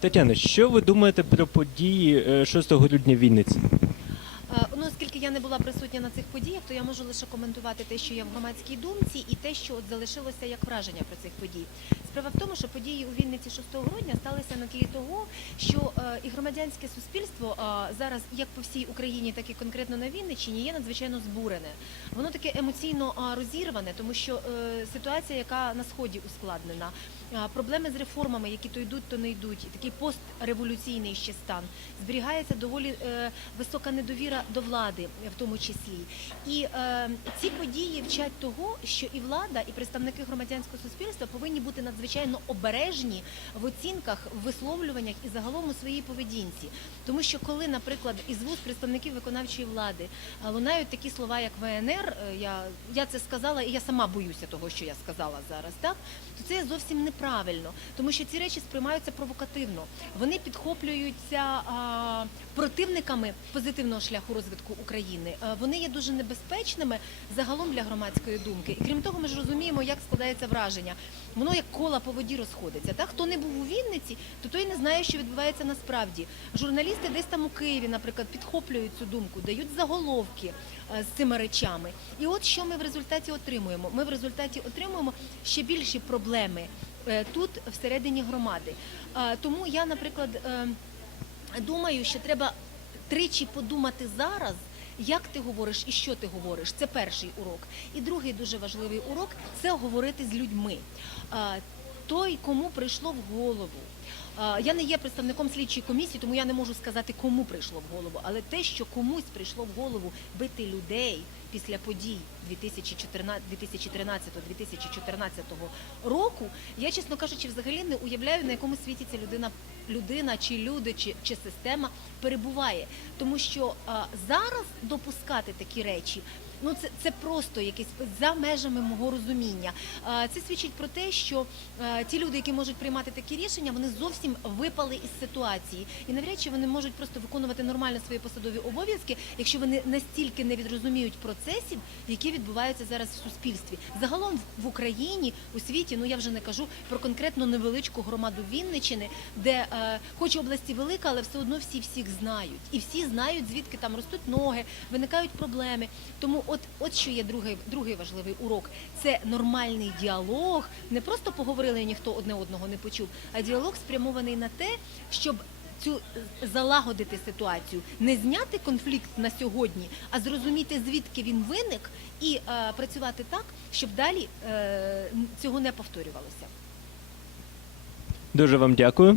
Тетяна, що ви думаєте про події е, 6 грудня в Вінниці? Е, Ну, оскільки я не була присутня на цих подіях, то я можу лише коментувати те, що є в громадській думці, і те, що от залишилося як враження про цих подій. Справа в тому, що події у Вінниці 6 грудня сталися на тлі того, що е, і громадянське суспільство е, зараз, як по всій Україні, так і конкретно на Вінниччині, є надзвичайно збурене. Воно таке емоційно а, розірване, тому що е, ситуація, яка на сході ускладнена, проблеми з реформами, які то йдуть, то не йдуть, і такий постреволюційний ще стан. Зберігається доволі е, висока недовіра до влади, в тому числі. І е, ці події вчать того, що і влада, і представники громадянського суспільства повинні бути надзвичайно обережні в оцінках, в висловлюваннях і загалом у своїй поведінці. Тому що коли, наприклад, із вуст представників виконавчої влади лунають такі слова, як ВНР, е, я, я це сказала, і я сама боюся того, що я сказала зараз, так то це зовсім неправильно, тому що ці речі сприймаються провокативно. Вони підхоплюються а, противниками позитивного шляху розвитку України. Е, Вони є дуже небезпечними загалом для громадської думки. І крім того, ми ж розуміємо, як складається враження. Воно як кола по воді розходиться. Так хто не був у Вінниці, то той не знає, що відбувається насправді. Журналісти десь там у Києві, наприклад, підхоплюють цю думку, дають заголовки е, з цими речами. І от що ми в результаті отримуємо? Ми в результаті отримуємо ще більші проблеми е, тут всередині громади. Тому я, наприклад, е, думаю, що треба тричі подумати зараз. Як ти говориш і що ти говориш? Це перший урок. І другий дуже важливий урок це говорити з людьми. Той, кому прийшло в голову. Я не є представником слідчої комісії, тому я не можу сказати, кому прийшло в голову. Але те, що комусь прийшло в голову бити людей після подій 2013-2014 року, я, чесно кажучи, взагалі не уявляю, на якому світі ця людина, людина чи люди, чи, чи система перебуває. Тому що а, зараз допускати такі речі. Ну, це, це просто якесь за межами мого розуміння. Це свідчить про те, що е, ті люди, які можуть приймати такі рішення, вони зовсім випали із ситуації, і навряд чи вони можуть просто виконувати нормально свої посадові обов'язки, якщо вони настільки не відрозуміють процесів, які відбуваються зараз в суспільстві. Загалом в- Україні, у світі, ну я вже не кажу про конкретно невеличку громаду Вінничини, де е, хоч області велика, але все одно всі всіх знають, і всі знають, звідки там ростуть ноги, виникають проблеми. Тому, от, от що є другий, другий важливий урок: це нормальний діалог. Не просто поговорили, і ніхто одне одного не почув, а діалог спрямований на те, щоб цю е, залагодити ситуацію, не зняти конфлікт на сьогодні, а зрозуміти звідки він виник, і е, працювати так, щоб далі е, цього не повторювалося. Дуже вам дякую.